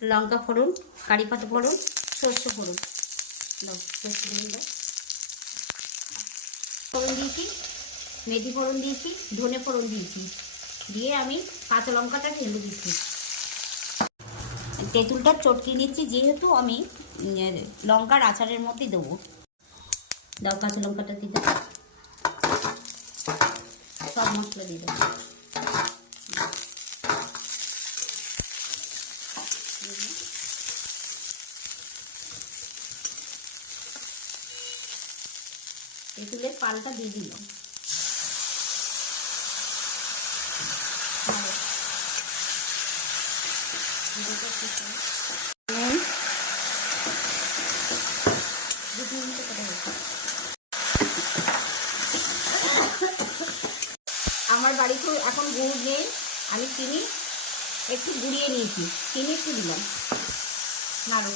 লঙ্কা ফোড়ন, কারি পাতা ফোড়ন, সর্ষে ফোড়ন দাও, সর্ষে ফোড়ন দাও, ফোড়ন দিয়েছি, মেথি ফোড়ন দিয়েছি, ধনে ফোড়ন দিয়েছি, দিয়ে আমি কাঁচা লঙ্কাটা ঢেলে দিচ্ছি। তেঁতুলটা চটকে নিচ্ছি, যেহেতু আমি লঙ্কার আচারের মধ্যে দেবো। দাও কাঁচা লঙ্কাটা দিয়ে দাও, সব মশলা দিয়ে দেবো। তেঁতুলের পালটা দিয়ে দিলাম। আমার বাড়িতে এখন গুড় নেই, আমি চিনি একটু গুঁড়িয়ে নিয়েছি, চিনি একটু দিলাম, নাড়ু।